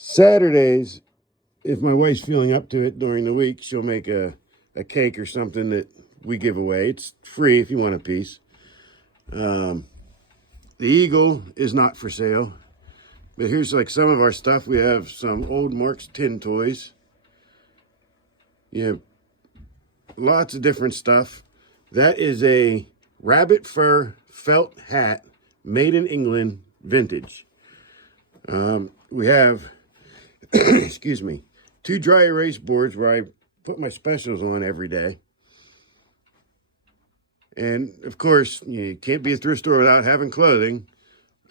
Saturdays, if my wife's feeling up to it during the week, she'll make a cake or something that we give away. It's free if you want a piece. The Eagle is not for sale. But here's like some of our stuff. We have some old Marx tin toys. You have lots of different stuff. That is a rabbit fur felt hat made in England, vintage. We have, excuse me, 2 dry erase boards where I put my specials on every day. And of course, you can't be a thrift store without having clothing.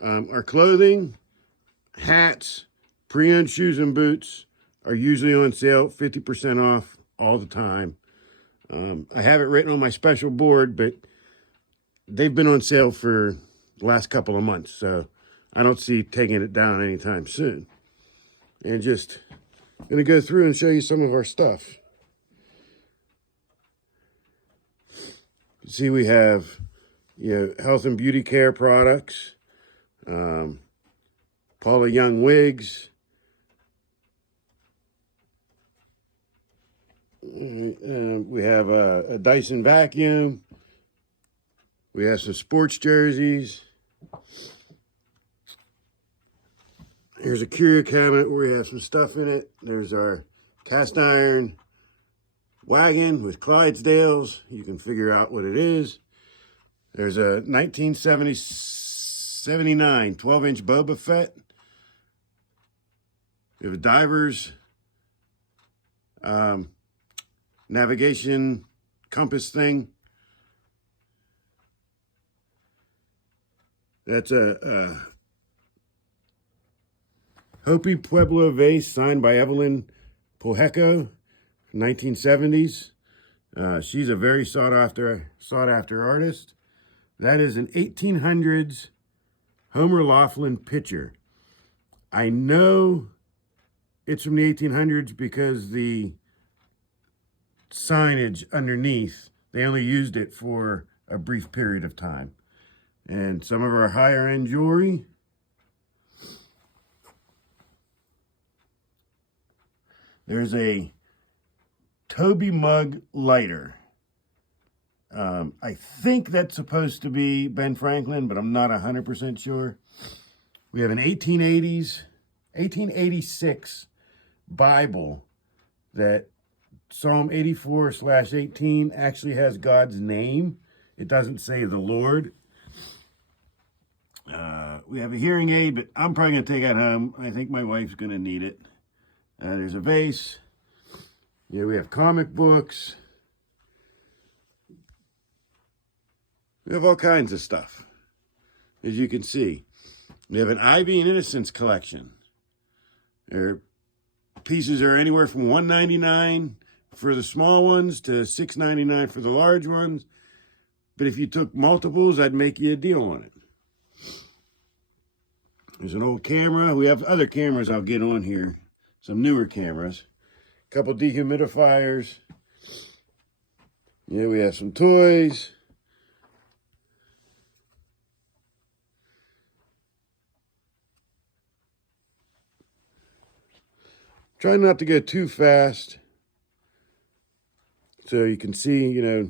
Our clothing, hats, pre-owned shoes and boots are usually on sale, 50% off all the time. I have it written on my special board, but they've been on sale for the last couple of months, so I don't see taking it down anytime soon. And just going to go through and show you some of our stuff. You see, we have, health and beauty care products, Paula Young wigs, we have a Dyson vacuum, we have some sports jerseys. Here's a curio cabinet where we have some stuff in it. There's our cast iron wagon with Clydesdales. You can figure out what it is. There's a 1979 12-inch Boba Fett. We have a diver's navigation compass thing. That's a Hopi Pueblo vase signed by Evelyn Poheco, 1970s. She's a very sought after artist. That is an 1800s Homer Laughlin picture. I know it's from the 1800s because the signage underneath, they only used it for a brief period of time. And some of our higher end jewelry. There's a Toby mug lighter. I think that's supposed to be Ben Franklin, but I'm not 100% sure. We have an 1886 Bible that Psalm 84/18 actually has God's name. It doesn't say the Lord. We have a hearing aid, but I'm probably going to take that home. I think my wife's going to need it. There's a vase. Yeah, we have comic books. We have all kinds of stuff, as you can see. We have an Ivy and Innocence collection. Their pieces are anywhere from $1.99 for the small ones to $6.99 for the large ones. But if you took multiples, I'd make you a deal on it. There's an old camera. We have other cameras I'll get on here. Some newer cameras. A couple dehumidifiers. Yeah, we have some toys. Try not to go too fast so you can see, a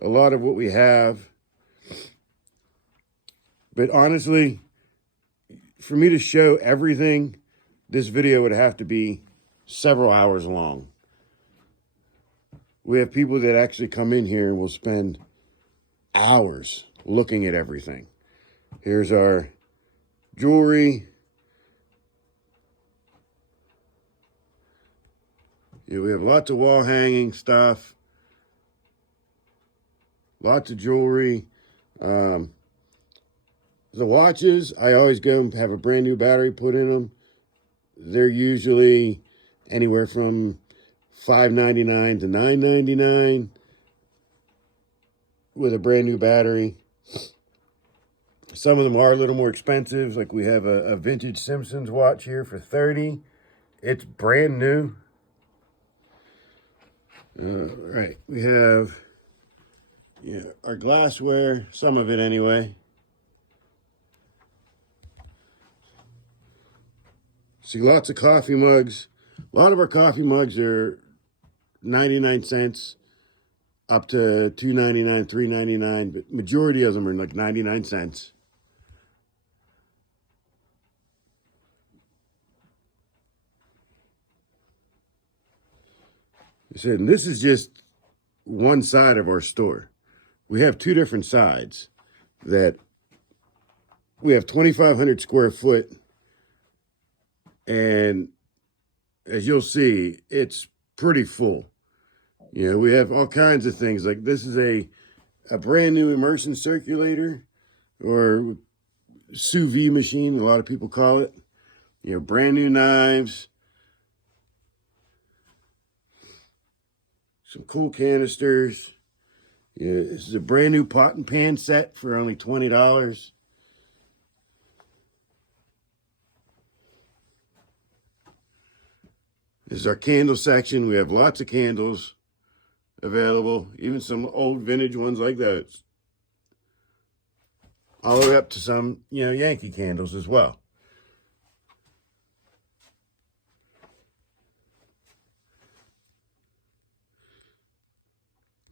lot of what we have. But honestly, for me to show everything, this video would have to be several hours long. We have people that actually come in here and will spend hours looking at everything. Here's our jewelry. Yeah, we have lots of wall hanging stuff. Lots of jewelry. The watches, I always go and have a brand new battery put in them. They're usually anywhere from $5.99 to $9.99 with a brand new battery. Some of them are a little more expensive. Like we have a vintage Simpsons watch here for $30. It's brand new. Right, we have our glassware, some of it anyway. See lots of coffee mugs. A lot of our coffee mugs are 99 cents up to $2.99, $3.99, but majority of them are like 99 cents. I said, and this is just one side of our store. We have two different sides that we have 2,500 square foot. And as you'll see, it's pretty full. You know, we have all kinds of things. Like this is a brand new immersion circulator, or sous vide machine, a lot of people call it. You know, brand new knives, some cool canisters. Yeah, this is a brand new pot and pan set for only $20. This is our candle section. We have lots of candles available, even some old vintage ones like those. All the way up to some, you know, Yankee candles as well.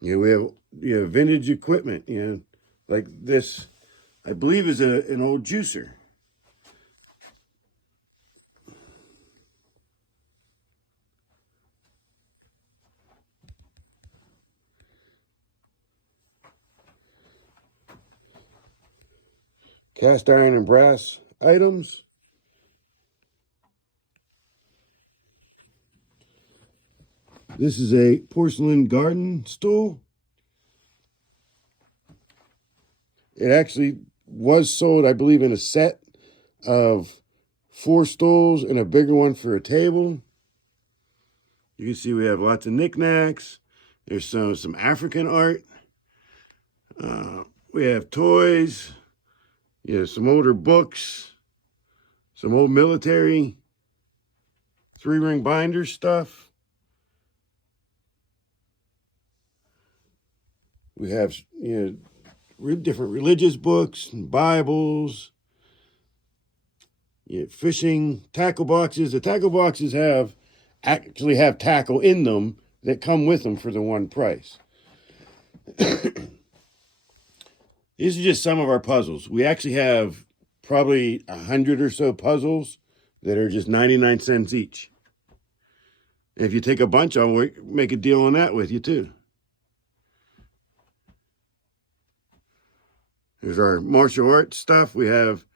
You know, we have, you know, vintage equipment, you know, like this, I believe is an old juicer. Cast iron and brass items. This is a porcelain garden stool. It actually was sold, I believe, in a set of 4 stools and a bigger one for a table. You can see we have lots of knickknacks. There's some African art. We have toys. You know, some older books. Some old military 3-ring binder stuff. We have, you know, different religious books and Bibles. You know, fishing tackle boxes. The tackle boxes actually have tackle in them that come with them for the one price. These are just some of our puzzles. We actually have probably 100 or so puzzles that are just 99 cents each. If you take a bunch, I'll make a deal on that with you too. Here's our martial arts stuff. We have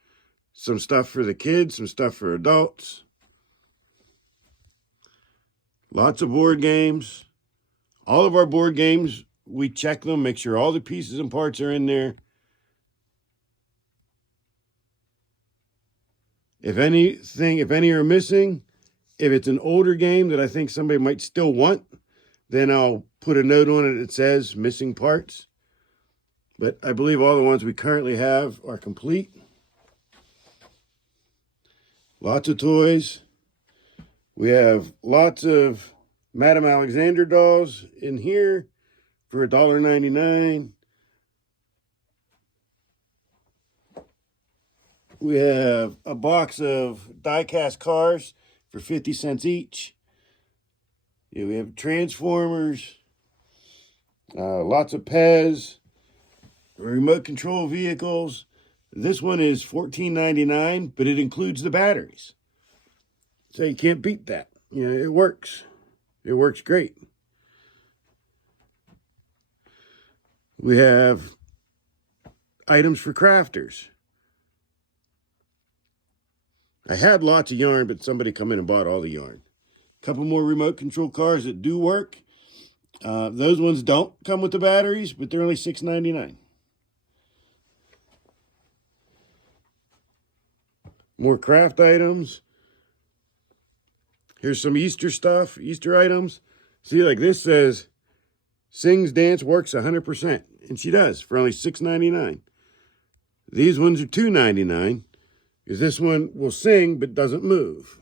some stuff for the kids, some stuff for adults. Lots of board games. All of our board games, we check them, make sure all the pieces and parts are in there. If any are missing, if it's an older game that I think somebody might still want, then I'll put a note on it that says missing parts. But I believe all the ones we currently have are complete. Lots of toys. We have lots of Madame Alexander dolls in here for $1.99. We have a box of die-cast cars for 50 cents each. Yeah, we have Transformers, lots of Pez, remote control vehicles. This one is $14.99, but it includes the batteries. So you can't beat that. You know, it works. It works great. We have items for crafters. I had lots of yarn, but somebody come in and bought all the yarn. A couple more remote control cars that do work. Those ones don't come with the batteries, but they're only $6.99. More craft items. Here's some Easter stuff, Easter items. See, like this says, sings, dance, works 100%. And she does for only $6.99. These ones are $2.99. Because this one will sing but doesn't move.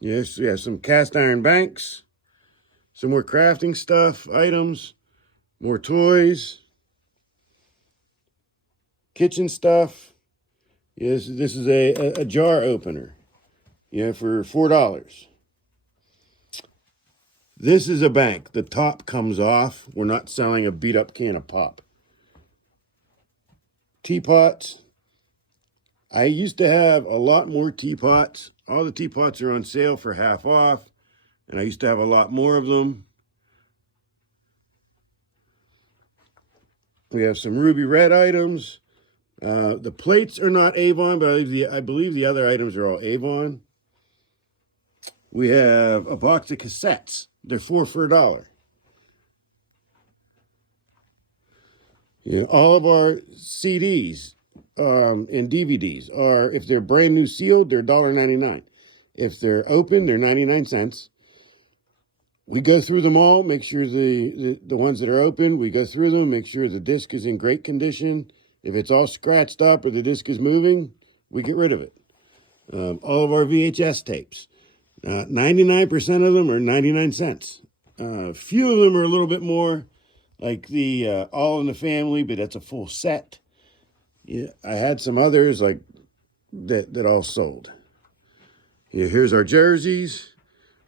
Yes, we have some cast iron banks, some more crafting stuff, items, more toys, kitchen stuff. Yes, this is a jar opener, for $4. This is a bank. The top comes off. We're not selling a beat up can of pop. Teapots. I used to have a lot more teapots. All the teapots are on sale for half off, and I used to have a lot more of them. We have some ruby red items. The plates are not Avon, but I believe the other items are all Avon. We have a box of cassettes. They're 4 for $1. All of our CDs and DVDs are, if they're brand new sealed, they're $1.99. If they're open, they're 99 cents. We go through them all, make sure the ones that are open, we go through them, make sure the disc is in great condition. If it's all scratched up or the disc is moving, we get rid of it. All of our VHS tapes, 99% of them are 99 cents. A few of them are a little bit more, like the All in the Family, but that's a full set. Yeah, I had some others like that all sold. Here's our jerseys.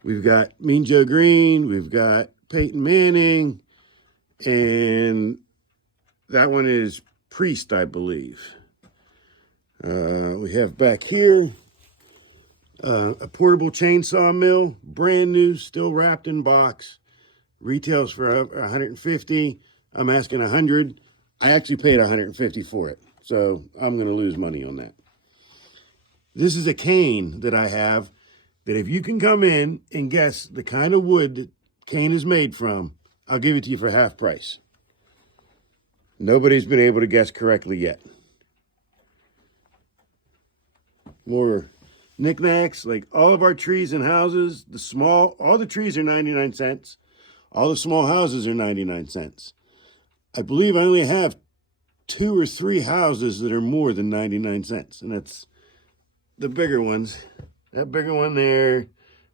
We've got Mean Joe Green. We've got Peyton Manning. And that one is Priest, I believe. We have back here a portable chainsaw mill, brand new, still wrapped in box. Retails for $150. I'm asking $100. I actually paid $150 for it, so I'm going to lose money on that. This is a cane that I have that if you can come in and guess the kind of wood that cane is made from, I'll give it to you for half price. Nobody's been able to guess correctly yet. More knickknacks, like all of our trees and houses, all the trees are 99 cents. All the small houses are 99 cents. I believe I only have 2 or 3 houses that are more than 99 cents, and that's the bigger ones. That bigger one there,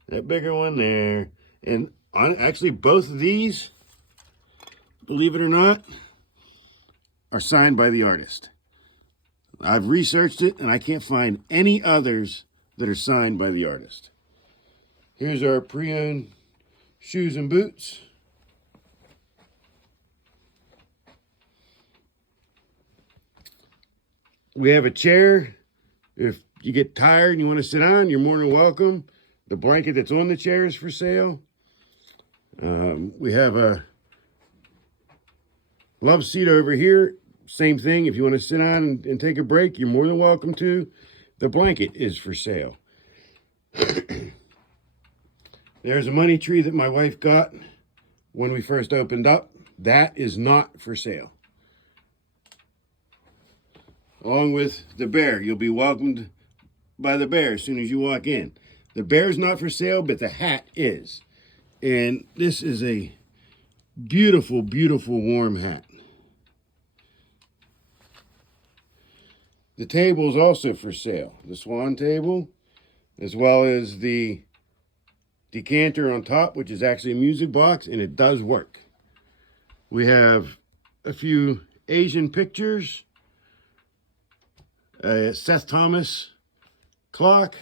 that bigger one there. And actually, both of these, believe it or not, are signed by the artist. I've researched it, and I can't find any others that are signed by the artist. Here's our pre-owned shoes and boots. We have a chair. If you get tired and you want to sit down, you're more than welcome. The blanket that's on the chair is for sale. We have a love seat over here. Same thing. If you want to sit down and take a break, you're more than welcome to. The blanket is for sale. There's a money tree that my wife got when we first opened up. That is not for sale. Along with the bear. You'll be welcomed by the bear as soon as you walk in. The bear's not for sale, but the hat is. And this is a beautiful, beautiful warm hat. The table is also for sale. The swan table, as well as the decanter on top, which is actually a music box, and it does work. We have a few Asian pictures, a Seth Thomas clock,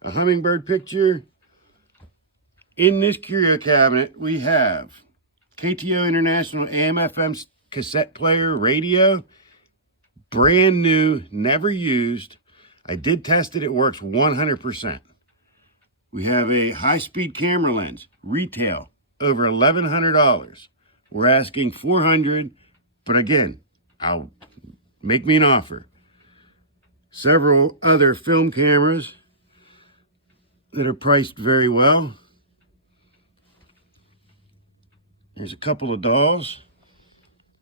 a hummingbird picture. In this curio cabinet, we have KTO International AM/FM cassette player radio, brand new, never used. I did test it, it works 100%. We have a high-speed camera lens, retail, over $1,100. We're asking $400, but again, make me an offer. Several other film cameras that are priced very well. There's a couple of dolls.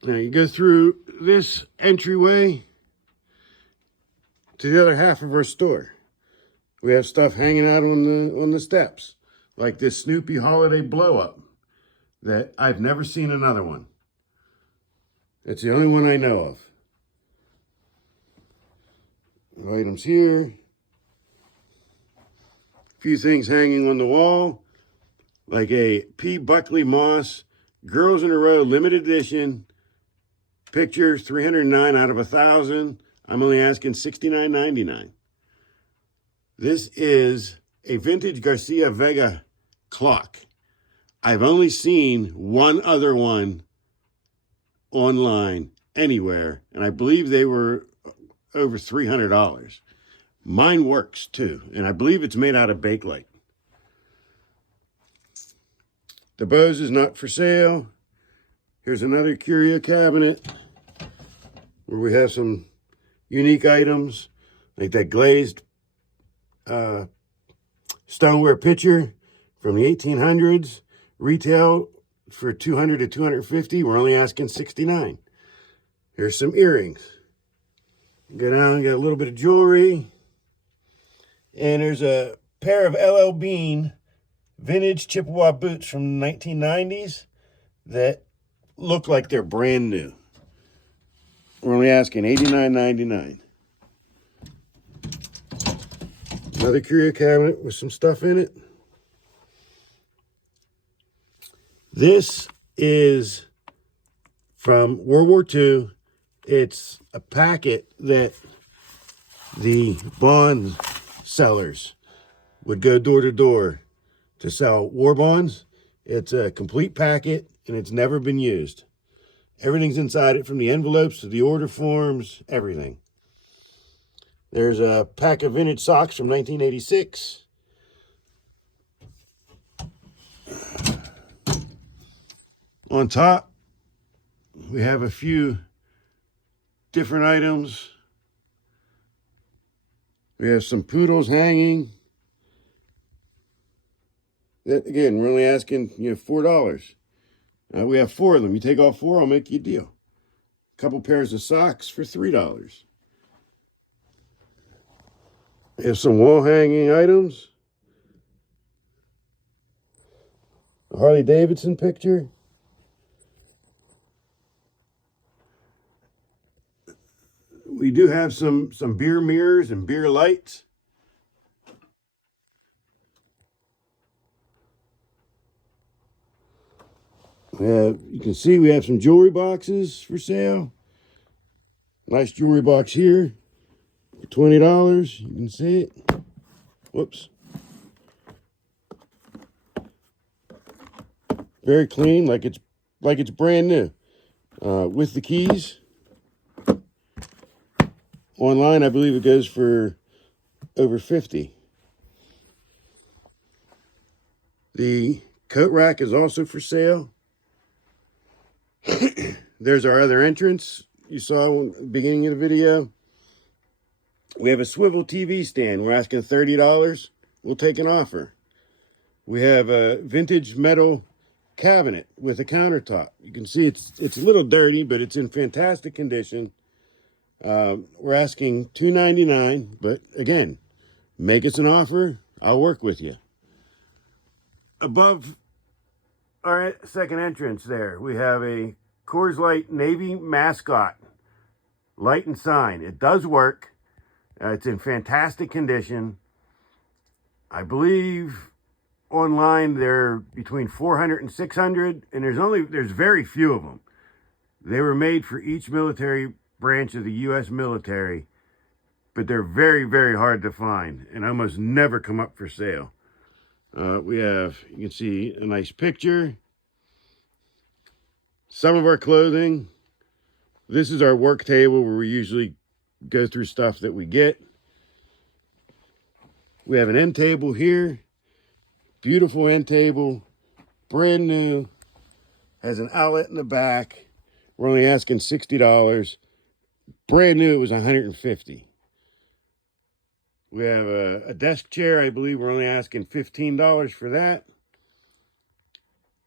Now you go through this entryway to the other half of our store. We have stuff hanging out on the steps, like this Snoopy holiday blow-up that I've never seen another one. It's the only one I know of. Items here. A few things hanging on the wall, like a P. Buckley Moss Girls in a Row limited edition picture, 309 out of 1,000. I'm only asking $69.99. This is a vintage Garcia Vega clock. I've only seen one other one online anywhere, and I believe they were over $300. Mine works too, and I believe it's made out of Bakelite. The Bose is not for sale. Here's another curio cabinet where we have some unique items like that glazed stoneware pitcher from the 1800s. Retail for $200 to $250. We're only asking $69. Here's some earrings. Go down, got a little bit of jewelry. And there's a pair of LL Bean vintage Chippewa boots from the 1990s that look like they're brand new. We're only asking $89.99. Another curio cabinet with some stuff in it. This is from World War II. It's a packet that the bond sellers would go door to door to sell war bonds. It's a complete packet and it's never been used. Everything's inside it, from the envelopes to the order forms, everything. There's a pack of vintage socks from 1986. On top, we have a few different items. We have some poodles hanging. That, again, we're only asking $4. We have 4 of them. You take all 4, I'll make you a deal. A couple pairs of socks for $3. We have some wall hanging items. A Harley Davidson picture. We do have some beer mirrors and beer lights. You can see we have some jewelry boxes for sale. Nice jewelry box here for $20. You can see it. Whoops. Very clean, like it's brand new. With the keys. Online, I believe it goes for over $50. The coat rack is also for sale. There's our other entrance you saw at the beginning of the video. We have a swivel TV stand. We're asking $30. We'll take an offer. We have a vintage metal cabinet with a countertop. You can see it's a little dirty, but it's in fantastic condition. We're asking $2.99, but again, make us an offer. I'll work with you. Above our second entrance there, we have a Coors Light Navy mascot light and sign. It does work. It's in fantastic condition. I believe online they're between 400 and 600, and there's very few of them. They were made for each military branch of the U.S. military, but they're very, very hard to find and almost never come up for sale. We have, you can see a nice picture. Some of our clothing. This is our work table where we usually go through stuff that we get. We have an end table here. Beautiful end table. Brand new. Has an outlet in the back. We're only asking $60. Brand new, it was $150. We have a desk chair. I believe we're only asking $15 for that.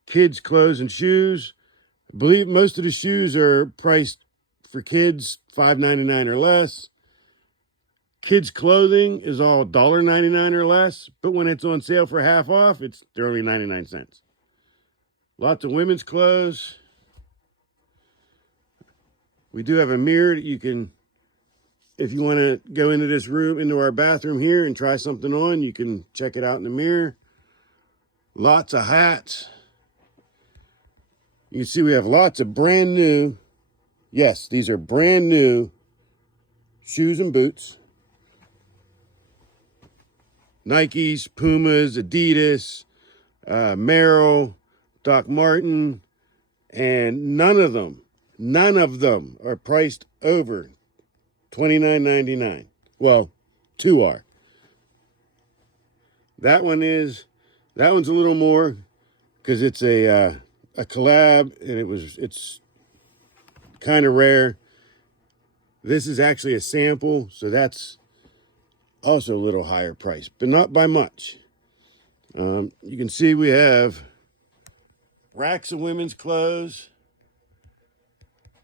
Kids' clothes and shoes. I believe most of the shoes are priced for kids $5.99 or less. Kids' clothing is all $1.99 or less, but when it's on sale for half off, they're only 99 cents. Lots of women's clothes. We do have a mirror that you can, if you want to go into this room, into our bathroom here and try something on, you can check it out in the mirror. Lots of hats. You can see we have lots of brand new, yes, these are brand new shoes and boots. Nikes, Pumas, Adidas, Merrell, Doc Martin, and none of them are priced over $29.99. Well, two are. That one's a little more because it's a collab and it's kind of rare. This is actually a sample, so that's also a little higher price, but not by much. You can see we have racks of women's clothes,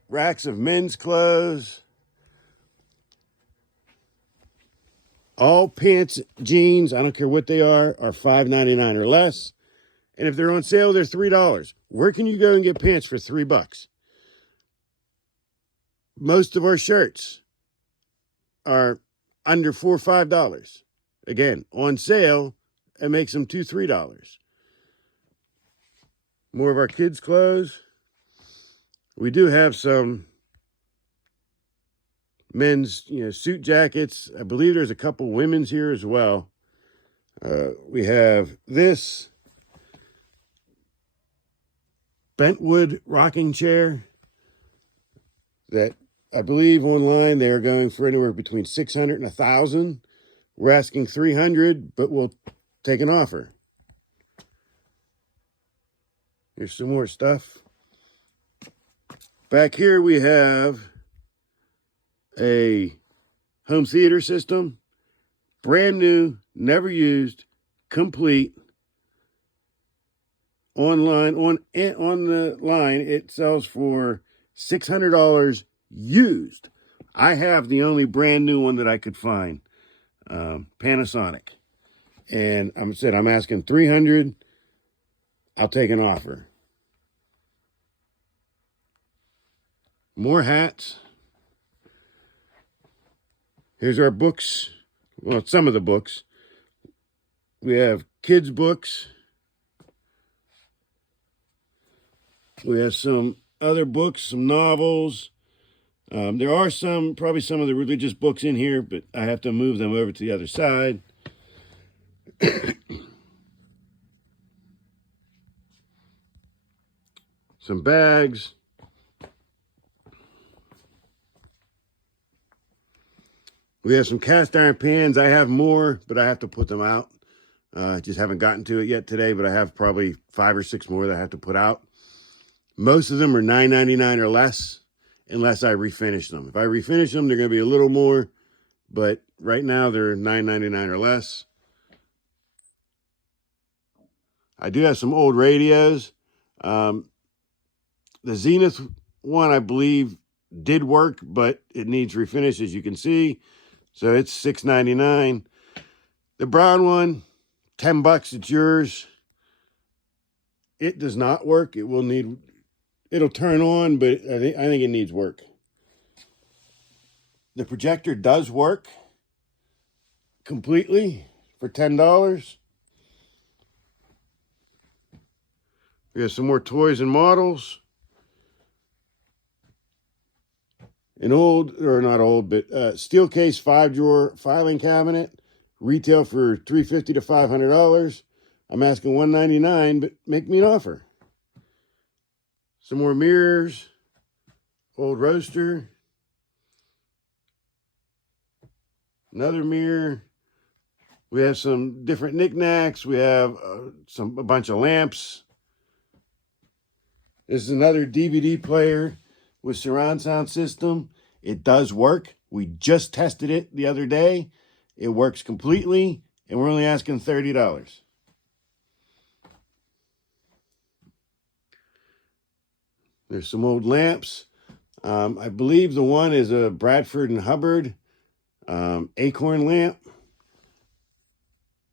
racks of men's clothes, all pants, jeans, I don't care what they are $5.99 or less. And if they're on sale, they're $3. Where can you go and get pants for $3? Most of our shirts are under $4 or $5. Again, on sale, it makes them $2, $3. More of our kids' clothes. We do have some men's, suit jackets. I believe there's a couple women's here as well. We have this bentwood rocking chair that I believe online they are going for anywhere between $600 and $1,000. We're asking $300, but we'll take an offer. Here's some more stuff. Back here we have a home theater system, brand new, never used, complete. Online on the line, it sells for $600 used. I have the only brand new one that I could find, Panasonic, and I'm asking $300. I'll take an offer. More hats. Here's our books. Well, some of the books. We have kids' books. We have some other books, some novels. There are probably some of the religious books in here, but I have to move them over to the other side. Some bags. We have some cast iron pans. I have more, but I have to put them out. Just haven't gotten to it yet today, but I have probably 5 or 6 more that I have to put out. Most of them are $9.99 or less, unless I refinish them. If I refinish them, they're going to be a little more, but right now they're $9.99 or less. I do have some old radios. The Zenith one, I believe, did work, but it needs refinish, as you can see. So it's $6.99. The brown one, $10, it's yours. It does not work. It'll turn on, but I think it needs work. The projector does work completely for $10. We have some more toys and models. An old, or not old, but steel case 5-drawer filing cabinet. Retail for $350 to $500. I'm asking $199, but make me an offer. Some more mirrors. Old roaster. Another mirror. We have some different knickknacks. We have a bunch of lamps. This is another DVD player with surround sound system. It does work. We just tested it the other day. It works completely, and we're only asking $30. There's some old lamps. I believe the one is a Bradford and Hubbard acorn lamp.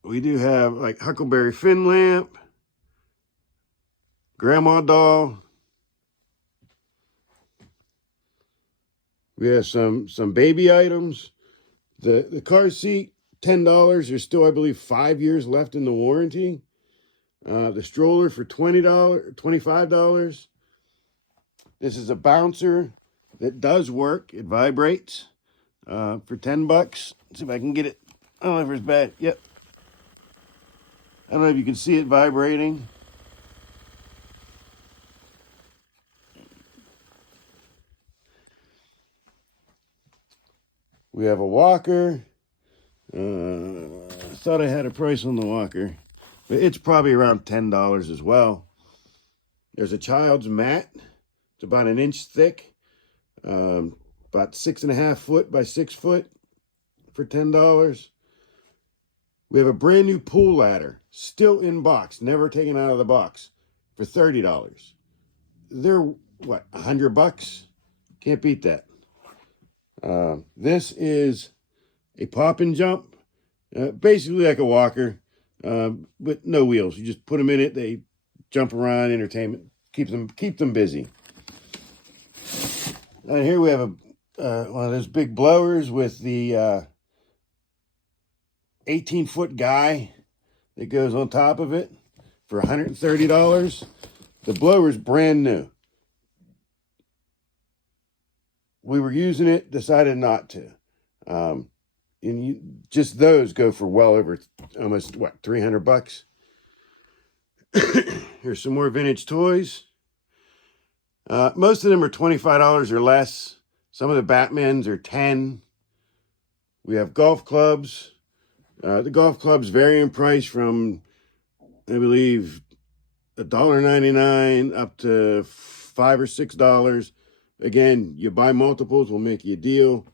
We do have like Huckleberry Finn lamp, grandma doll. We have some baby items. The car seat, $10. There's still, I believe, 5 years left in the warranty. The stroller for $25. This is a bouncer that does work. It vibrates. for 10 bucks. Let's see if I can get it. I don't know if it's bad. Yep. I don't know if you can see it vibrating. We have a walker. I thought I had a price on the walker, but it's probably around $10 as well. There's a child's mat. It's about an inch thick, about 6.5 foot by 6 foot for $10. We have a brand new pool ladder, still in box, never taken out of the box, for $30. They're what, $100? Can't beat that. This is a pop and jump, basically like a walker, with no wheels. You just put them in it, they jump around, entertainment, keep them busy. And here we have one of those big blowers with the 18-foot guy that goes on top of it for $130. The blower's brand new. We were using it, decided not to. And just those go for well over almost, what, $300? Here's some more vintage toys. Most of them are $25 or less. Some of the Batmans are $10. We have golf clubs. The golf clubs vary in price from, I believe, $1.99 up to $5 or $6. Again, you buy multiples, we'll make you a deal.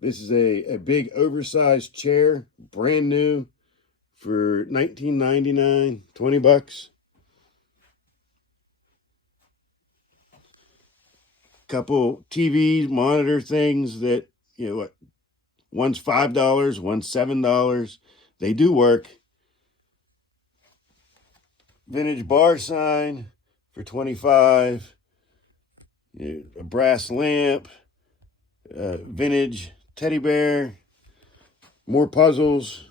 This is a big oversized chair, brand new, for $19.99, $20. Couple TV monitor things that, you know what, one's $5, one's $7. They do work. Vintage bar sign for $25. A brass lamp. Vintage teddy bear. More puzzles.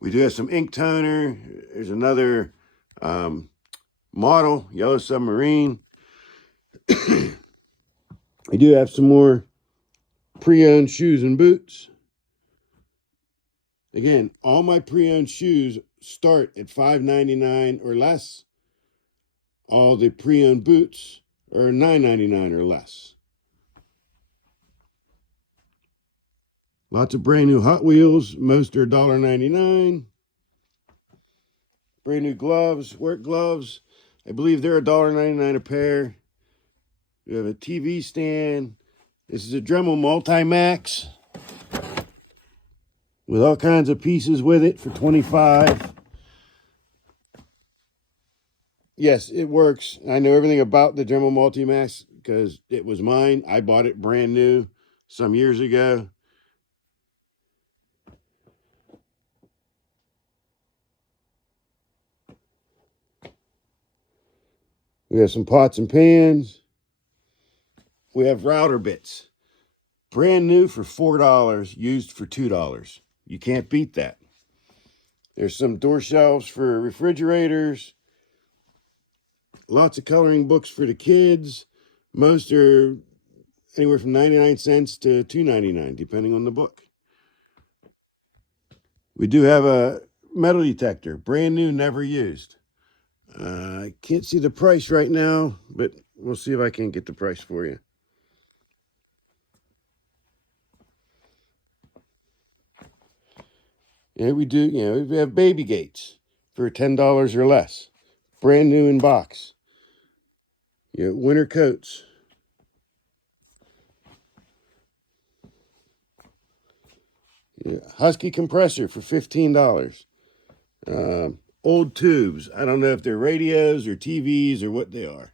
We do have some ink toner. There's another model, Yellow Submarine. We do have some more pre-owned shoes and boots. Again, all my pre-owned shoes start at $5.99 or less. All the pre-owned boots are $9.99 or less. Lots of brand new Hot Wheels. Most are $1.99. Brand new gloves, work gloves. I believe they're $1.99 a pair. We have a TV stand. This is a Dremel Multi-Max with all kinds of pieces with it for $25. Yes, it works. I know everything about the Dremel Multi-Max because it was mine. I bought it brand new some years ago. We have some pots and pans. We have router bits. Brand new for $4, used for $2. You can't beat that. There's some door shelves for refrigerators. Lots of coloring books for the kids. Most are anywhere from 99 cents to $2.99, depending on the book. We do have a metal detector, brand new, never used. I can't see the price right now, but we'll see if I can get the price for you. Yeah, we do, we have baby gates for $10 or less. Brand new in box. Winter coats. Husky compressor for $15. Old tubes. I don't know if they're radios or TVs or what they are.